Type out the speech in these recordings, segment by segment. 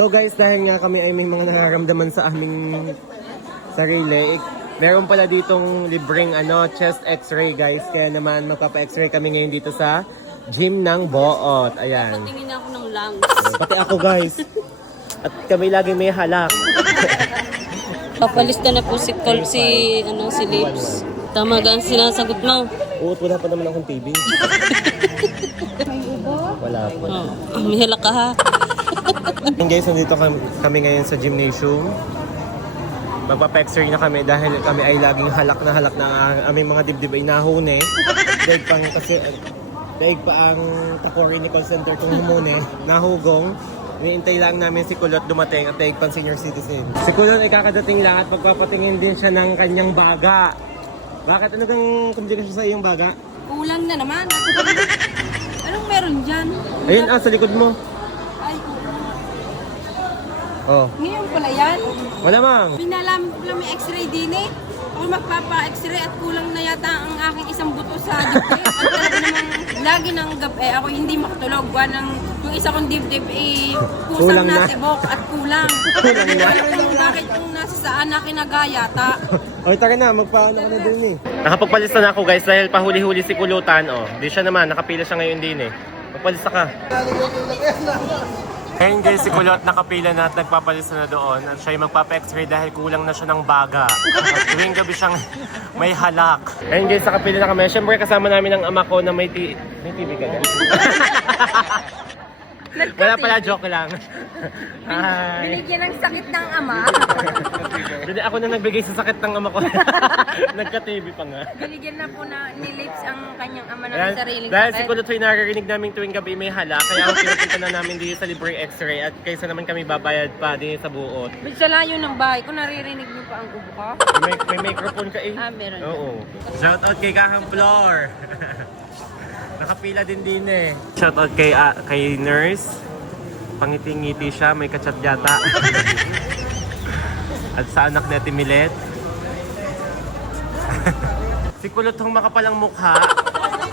So guys, dahil nga kami ay may mga nararamdaman sa aming sarili, meron pala ditong libreng chest x-ray guys. Kaya naman magpapa-x-ray kami ngayon dito sa gym ng Boot. Ayan. Patingin ako ng lungs. Pati ako guys. At kami lagi may halak. Papalista na po si Col, si Lips. Tama ga ang sinasagot mo. Oo, wala pa naman akong TV. Wala po. Oh, may halak ka ha. And guys, nandito kami ngayon sa gymnasium. Magpapa-x-ray na kami dahil kami ay laging halak na ang aming mga dibdib ay nahune. Daig pa ang takori ni call center kung humune, nahugong. Iniintay lang namin si Kulot dumating at daig pang senior citizen. Si Kulot ay kakadating lang at pagpapatingin din siya ng kanyang baga. Bakit? Ano kang kombinasyon sa iyong baga? Kulang na naman. Anong meron dyan? Ayun sa likod mo. Ay, Oh. ngayon pala yan. Malamang. Pinalaman ko lang may x-ray din eh. Ako magpapa-x-ray at kulang na yata ang aking isang buto sa dibdib. At talaga namang lagi ng gabi ako hindi makatulog. Yung isa kong dibdib Kulang kusang na. nasibok at kulang. Kulang na. Yung bakit yung nasa saan na kinagayata. Okay, tara na. Magpaano ka na din eh. Nakapagpalista na ako guys dahil pahuli-huli si Kulutan. Oh. Di siya naman. Nakapila siya ngayon din eh. Magpalista ka. Ngayon guys, si Kulot nakapila na at nagpapalista na doon. At siya ay magpapa-x-ray dahil kulang na siya ng baga. At tuwing gabi siyang may halak. Ngayon guys, nakapila na kami. Siyempre kasama namin ang ama ko na may TV ka guys. Wala pala, joke lang. Hi. Binigyan ng sakit ng ama. Hindi ako na nagbigay sa sakit ng ama ko. Nagka-TV pa nga. Binigyan na po ni Lips ang kanyang ama ng Ayan, sariling dahil si sakit. Kulot ay naririnig namin tuwing gabi may hala, kaya pinupunta na namin dito sa libre x-ray at kaysa naman kami babayad pa din sa Buot. Sa layo ng bahay ko, naririnig niyo pa ang ubo ko. May microphone ka eh. Ah, meron. Oo. Shout out kay Kahang Floor. Nakapila din eh. Shout out kay nurse. Pangiti-ngiti siya, may kachat yata. At sa anak ni Ate Milet. Si Kulot hong makapalang mukha.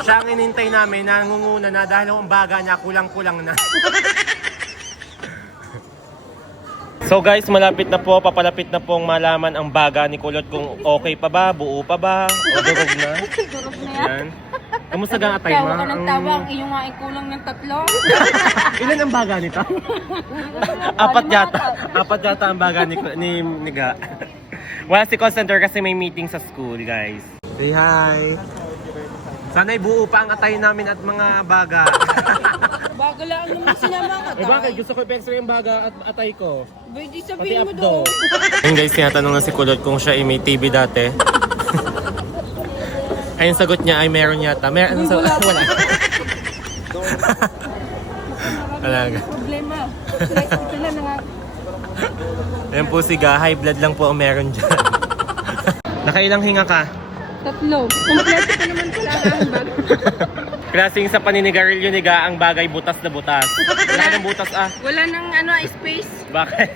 Siya ang inintay namin, nangunguna na dahil ang baga niya kulang-kulang na. So guys, malapit na po, papalapit na pong malaman ang baga ni Kulot kung okay pa ba, buo pa ba, o durog na. Durog na yan. Yan. Kamusta gang atay Tawa ma? ka ng tawa, ang iyong nga ay kulang ng 3. Ilan ang baga nito? Apat yata ang baga ni Ga. Wala si call center kasi may meeting sa school, guys. Say hi! Sana'y buo pa ang atay namin at mga baga. Bago lang naman sinama ka. Bakit? Gusto ko i-extra yung baga at atay ko. Pwede Pati sabihin mo abdo. doon. Ayun guys, tinatanong na si Kulot kung siya ay may TV dati. Ayun sagot niya ay meron yata. Meron sa wala. Wala. Problema. Ito na nga. Ayan po si Ga, high blood lang po ang meron dyan. Nakailang hinga ka? 3. Kompleto pa naman pala ang bag. Klaseng sa paninigarilyo ni Ga, ang bagay butas na butas. Wala ng butas ah. Wala nang space. Bakit?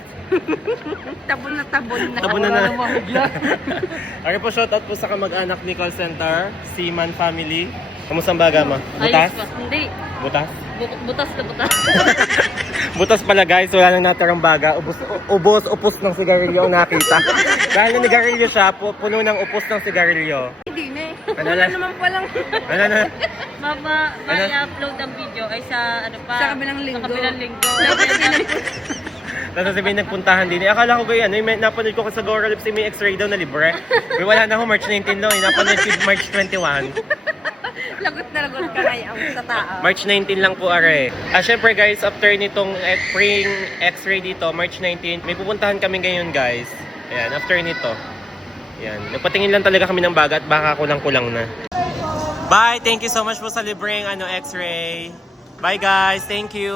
Tabon na tabon na. Tabon na. Okay po, shoutout po sa kamag-anak ni call center, Seaman family. Kamusta ang baga mo? Butas? Ayos pa. Hindi. Butas? Butas na butas. Butas pala guys, wala nang natirang baga. Upos ng sigarilyo ang nakita. Dahil na nigarilyo siya, puno ng upos ng sigarilyo. Hindi na eh. Ano Wala na? naman palang. Ano na? May upload ang video ay sa Sa kabilang linggo. Sa kabilang linggo. Tapos sabihin nagpuntahan din. Akala ko ganyan, napanood ko sa Gora Lips may x-ray daw na libre. Pero wala na ako, March 19 lang. Napanood ko March 21. Lagot na lagot ka ngayon sa tao. March 19 lang po are. Syempre guys, after nitong spring x-ray dito, March 19, may pupuntahan kami ngayon guys. Ayan, after nito. Ayan, nagpatingin lang talaga kami ng baga at baka kulang-kulang na. Bye! Thank you so much po sa libreng x-ray. Bye guys! Thank you!